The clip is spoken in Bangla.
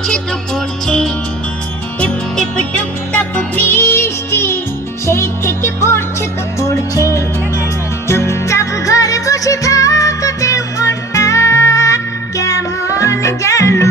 পড়ছে তো টিপ টিপ, টুপ, টাপ, বৃষ্টি, সেই থেকে পড়ছে তো পড়ছে। চুপচাপ ঘরে বসে থাকতে মনটা কেমন জানো